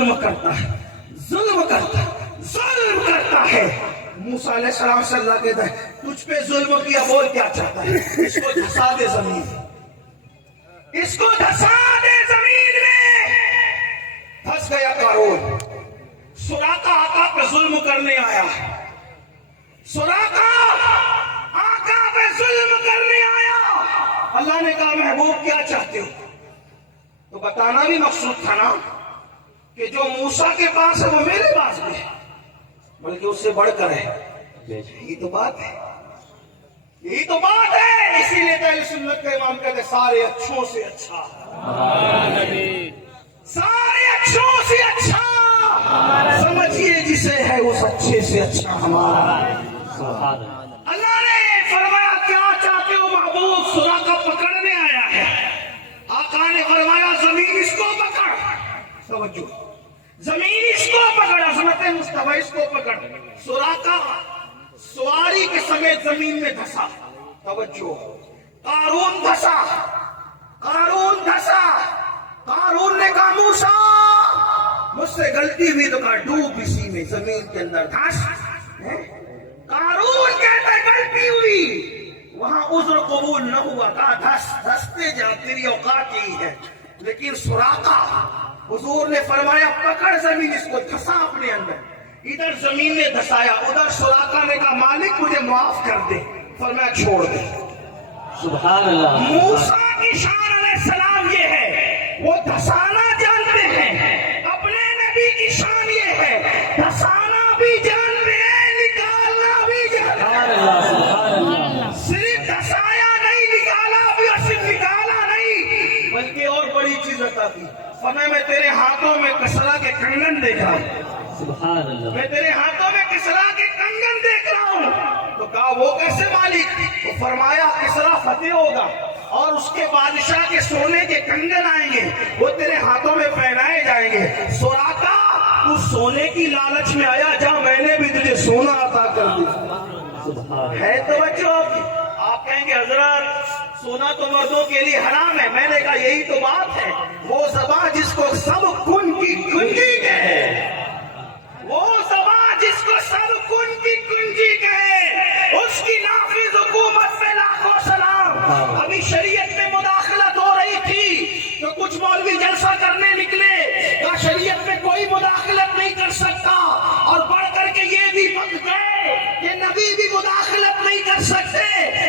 ظلم کرتا ہے، ظلم کرتا ہے، ظلم کرتا ہے۔ موسیٰ علیہ السلام سے اللہ کہتا ہے تجھ پہ ظلم کیا، بول کیا چاہتا ہے؟ اس کو دھسا دے زمین، اس کو دھسا دے زمین میں۔ دھس گیا قارون۔ سراقہ آقا پہ ظلم کرنے آیا، سراقہ آقا پہ ظلم کرنے آیا۔ اللہ نے کہا محبوب کیا چاہتے ہو؟ تو بتانا بھی مقصود تھا نا کہ جو موسیٰ کے پاس ہے وہ میرے پاس بھی ہے، بلکہ اس سے بڑھ کر ہے۔ یہی تو بات ہے، یہی تو بات ہے۔ اسی لیے اہل سنت کا امام کہتے سارے اچھوں سے اچھا، سارے اچھوں سے اچھا سمجھیے جسے ہے اس اچھے سے اچھا ہمارا۔ اللہ نے فرمایا کیا چاہتے ہو محبوب؟ سراقہ پکڑنے آیا ہے۔ آقا نے فرمایا زمین اس کو پکڑ، توجہ، زمین اس کو پکڑ، عظمت مصطفیٰ اس کو پکڑ۔ سراقہ سواری کے سمیت زمین میں دھسا، توجہ، قارون دھسا، قارون دھسا۔ قارون نے کہا موسیٰ مجھ سے غلطی ہوئی، تو کہا ڈوب اسی میں زمین کے اندر دھس۔ قارون کہتا ہے غلطی ہوئی، وہاں عذر قبول نہ ہوا، کہا دھس، دھستے جا، تیری اوقات یہی ہے۔ لیکن سراقہ حضور نے فرمایا پکڑ زمین، اس کو دھسا اپنے اندر، ادھر زمین نے دھسایا، ادھر سراقہ نے کہا مالک مجھے معاف کر دے، فرمایا چھوڑ دے۔ سبحان اللہ۔ موسیٰ کی شان علیہ السلام یہ ہے، وہ دھسانا جانتے ہیں۔ اپنے نبی کی شان یہ ہے، دھسانا بھی جانتے ہیں، نکالنا بھی جانتے ہیں۔ صرف دھسایا نہیں، نکالا بھی، اور صرف نکالا نہیں بلکہ اور بڑی چیز عطا کی۔ فرمایا میں تیرے ہاتھوں میں کسرا کے کنگن دیکھ رہا ہوں، سبحان اللہ۔ میں تیرے ہاتھوں میں کسرا کے کنگن دیکھ رہا ہوں۔ تو کہا وہ کیسے مالک؟ تو فرمایا کسرا فتح ہوگا اور اس کے بادشاہ کے سونے کے کنگن آئیں گے، وہ تیرے ہاتھوں میں پہنائے جائیں گے۔ سراقہ تو سونے کی لالچ میں آیا، جا میں نے بھی تجھے سونا عطا کر دیا۔ ہے توجہ؟ آپ کہیں گے حضرت سونا تو مردوں کے لیے حرام ہے۔ میں نے کہا یہی تو بات ہے، وہ زبان جس کو سب کن کی کنجی کہے، وہ زبان جس کو سب کن کی کنجی کہے، اس کی نافذ حکومت پہ لاکھوں سلام۔ ابھی شریعت میں مداخلت ہو رہی تھی تو کچھ مولوی جلسہ کرنے نکلے، کہا شریعت میں کوئی مداخلت نہیں کر سکتا، اور بڑھ کر کے یہ بھی بک گئے کہ نبی بھی مداخلت نہیں کر سکتے،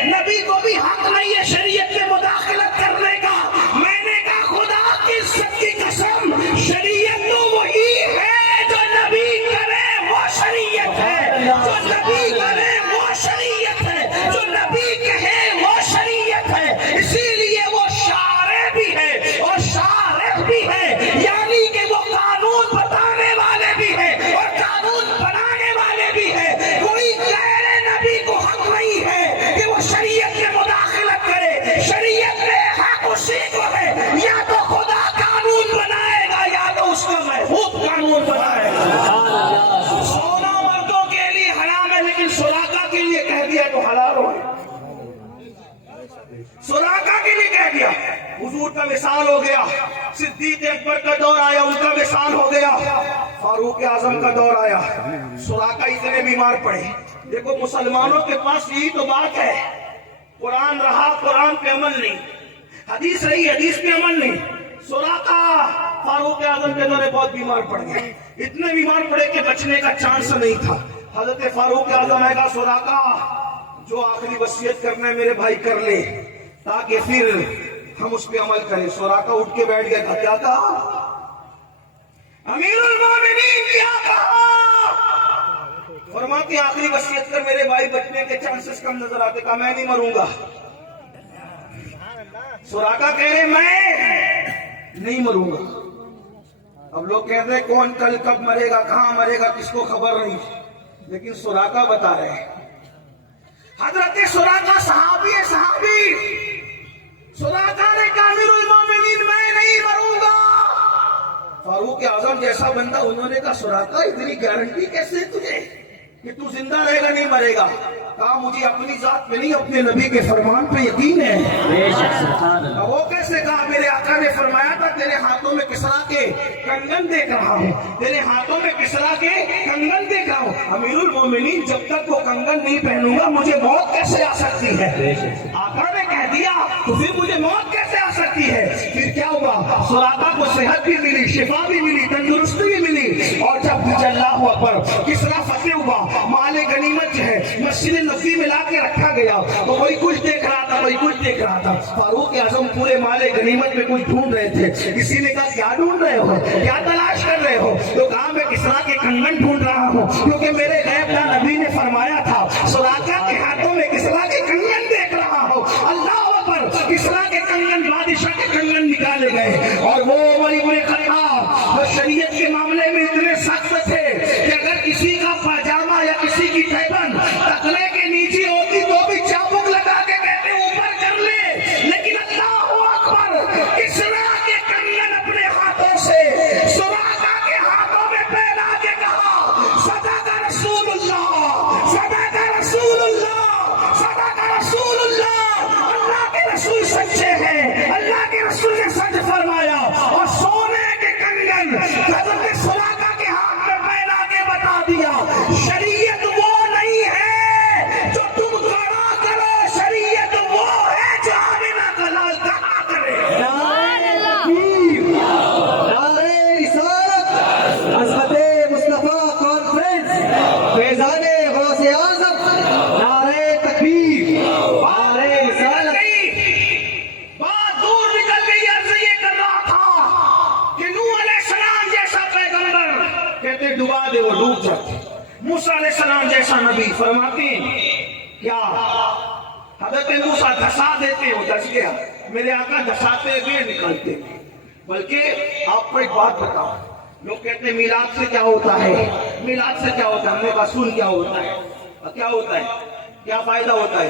نبی کو بھی حق نہیں ہے شریعت میں مداخلت کرنے کا۔ میں نے کہا خدا کی عزت کی قسم، شریعت تو وہی ہے جو نبی کرے وہ شریعت ہے، جو نبی کرے وہ شریعت ہے، جو نبی کہے وہ شریعت ہے۔ اسی لیے وہ شارع بھی ہے اور شارع بھی ہے، یعنی کہ وہ قانون بتانے والے بھی ہے اور قانون بنانے والے بھی ہے۔ کوئی غیر نبی کو حق نہیں ہے کہ وہ شریعت میں مداخلت کرے، شریعت میں حق اسی کو ہے، یا تو خدا قانون بنائے گا یا تو اس کا محبوب قانون بنائے گا۔ سونا مردوں کے لیے حرام ہے، لیکن سراقہ کے لیے کہہ دیا تو حلال ہو گیا، سراقہ کے لیے کہہ دیا۔ حضور کا وصال ہو گیا، صدیق اکبر کا دور آیا، ان کا وصال ہو گیا، فاروق اعظم کا دور آیا، سراقہ اتنے بیمار پڑے۔ دیکھو مسلمانوں کے پاس یہی تو بات ہے، قرآن رہا قرآن پہ عمل نہیں، حدیث رہی حدیث پہ عمل نہیں۔ سراقہ فاروق اعظم کے دورے بہت بیمار پڑ گئے، اتنے بیمار پڑے کہ بچنے کا چانس نہیں تھا۔ حضرت فاروق اعظم نے کہا سراقہ جو آخری وصیت کرنا ہے میرے بھائی کر لے، تاکہ پھر ہم اس پہ عمل کریں۔ سراقہ اٹھ کے بیٹھ گیا، کیا کہا؟ امیر المومنین کیا کہا؟ فرماتے آخری وصیت کر میرے بھائی، بچنے کے چانسز کم نظر آتے۔ کہا میں نہیں مروں گا۔ سراقہ کہہ رہے میں نہیں مروں گا۔ اب لوگ کہتے ہیں کون کل کب مرے گا، کہاں مرے گا، کس کو خبر نہیں، لیکن سراقہ بتا رہے ہیں۔ حضرت سراقہ صحابی ہے، صحابی۔ سراقہ نے کہا امیر المومنین میں نہیں مروں گا۔ فاروق اعظم جیسا بندہ، انہوں نے کہا سراقہ اتنی گارنٹی کیسے تجھے کہ تو زندہ رہے گا نہیں مرے گا؟ کہا مجھے اپنی ذات پہ نہیں اپنے نبی کے فرمان پہ یقین ہے. بے شک سبحان اللہ. وہ کیسے کہا؟ میرے آقا نے فرمایا تھا تیرے ہاتھوں میں کسرا کے کنگن دیکھ رہا ہوں, تیرے ہاتھوں میں کسرا کے کنگن دیکھ رہا ہوں. امیر المومنین جب تک وہ کنگن نہیں پہنوں گا مجھے موت کیسے آ سکتی ہے؟ بے شک. آقا نے کہہ دیا تو پھر مجھے موت کیسے آ سکتی ہے؟ پھر کیا ہوا؟ سراقہ کو صحت بھی ملی, شفا بھی ملی, تندرستی بھی ملی. اور جب اللہ اکبر کسرا فتح ہوا, مال غنیمت جو ہے مسجد نبوی میں لا کے رکھا گیا, تو کوئی کچھ دیکھ رہا تھا, کوئی کچھ دیکھ رہا تھا. فاروق اعظم پورے مال غنیمت میں کچھ ڈھونڈ رہے تھے. کسی نے کہا کیا ڈھونڈ رہے ہو, کیا تلاش کر رہے ہو؟ تو کہا میں کسرا کے کنگن ڈھونڈ رہا ہوں, کیونکہ میرے غیب داں نبی نے فرمایا تھا سراقہ کے ہاتھوں میں کسرا کے کنگن دیکھ رہا ہوں. اللہ اکبر, کسرا کے کنگن, بادشاہ کے کنگن نکالے گئے. اور وہ بڑی بڑے خطاب وہ شریعت کے معاملے میں اتنے سخت تھے کہ اگر کسی کا پاجامہ یا کسی کی ٹیبن تکلے کے نیچے ہوتی تو بھی چابک لگا کے کہتے اوپر کر لے, لیکن اللہ اکبر کسرا کے کنگن اپنے ہاتھوں سے سراقہ کے ہاتھوں میں پہنا کے کہا صدق رسول اللہ, صدق رسول اللہ, صدق رسول اللہ. اللہ کے رسول سچے ہیں, اللہ کے رسول نے سچ فرمایا. اور سونے کے کنگن حضرت سراقہ کے ہاتھ میں پہنا کے بتا دیا شریعت وہ نہیں ہے جو تم گڑا کرو, شریعت وہ ہے جو آمنہ کا لال کہا کرے. نعرہ تکبیر, نعرہ رسالت, حضرت مصطفیٰ کانفرنس, فیضان غوث اعظم, نعرہ تکبیر, نعرہ رسالت. بات دور نکل گئی. عرض یہ کر رہا تھا کہ نوح علیہ السلام جیسا پیغمبر کہتے ڈبا دے وہ ڈوب جاتے. موسیٰ علیہ السلام جیسا نبی فرماتے ہیں کیا حضرت موسیٰ دھسا دیتے, وہ دھس گیا. میرے آقا دھساتے ہوئے نکلتے. بلکہ آپ کو ایک بات بتاؤ, لوگ کہتے ہیں میلاد سے کیا ہوتا ہے, میلاد سے کیا ہوتا ہے. ہم نے کہا سن کیا ہوتا ہے, کیا ہوتا ہے, کیا فائدہ ہوتا ہے.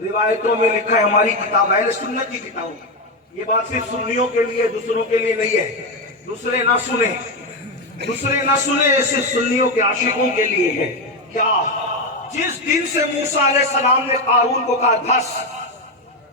روایتوں میں لکھا ہے, ہماری کتاب اہل سنت کی کتاب, یہ بات صرف سنیوں کے لیے, دوسروں کے لیے نہیں ہے. دوسرے نہ سنیں, دوسرے نہ سنیں, صرف سنیوں کے عاشقوں کے لیے ہے. کیا جس دن سے موسیٰ علیہ السلام نے قارون کو کہا دھس,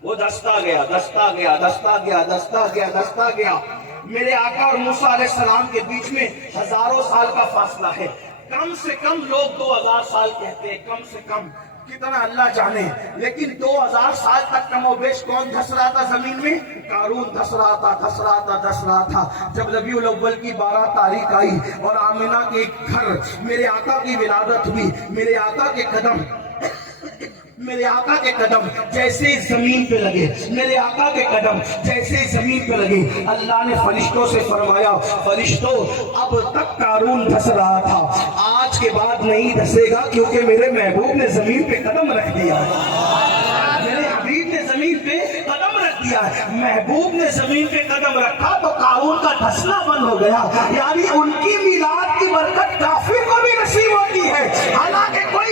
وہ دھستا گیا, دھستا گیا, دھستا گیا, دھستا گیا, دھستا گیا. میرے آقا اور موسیٰ علیہ السلام کے بیچ میں ہزاروں سال کا فاصلہ ہے. کم سے کم لوگ 2000 سال کہتے ہیں, کم سے کم, کتنا اللہ جانے. لیکن 2000 سال تک کم و بیش کون دھس رہا تھا زمین میں؟ قارون دھس رہا تھا, دھس رہا تھا, دھس رہا تھا. جب ربیع الاول کی 12 تاریخ آئی اور آمنہ کے گھر میرے آقا کی ولادت ہوئی, میرے آقا کے قدم, میرے آقا کے قدم جیسے زمین پہ لگے, میرے آقا کے قدم جیسے زمین پہ لگے, اللہ نے فرشتوں سے فرمایا فرشتوں اب تک قارون دھس رہا تھا, آج کے بعد نہیں دھسے گا, کیونکہ میرے محبوب نے زمین پہ قدم رکھ دیا ہے. میرے حبیب نے زمین پہ قدم رکھ دیا ہے. محبوب نے زمین پہ قدم رکھا تو قارون کا دھسنا بند ہو گیا. یعنی ان کی میلاد کی برکت کافر کو بھی نصیب ہوتی ہے, حالانکہ کوئی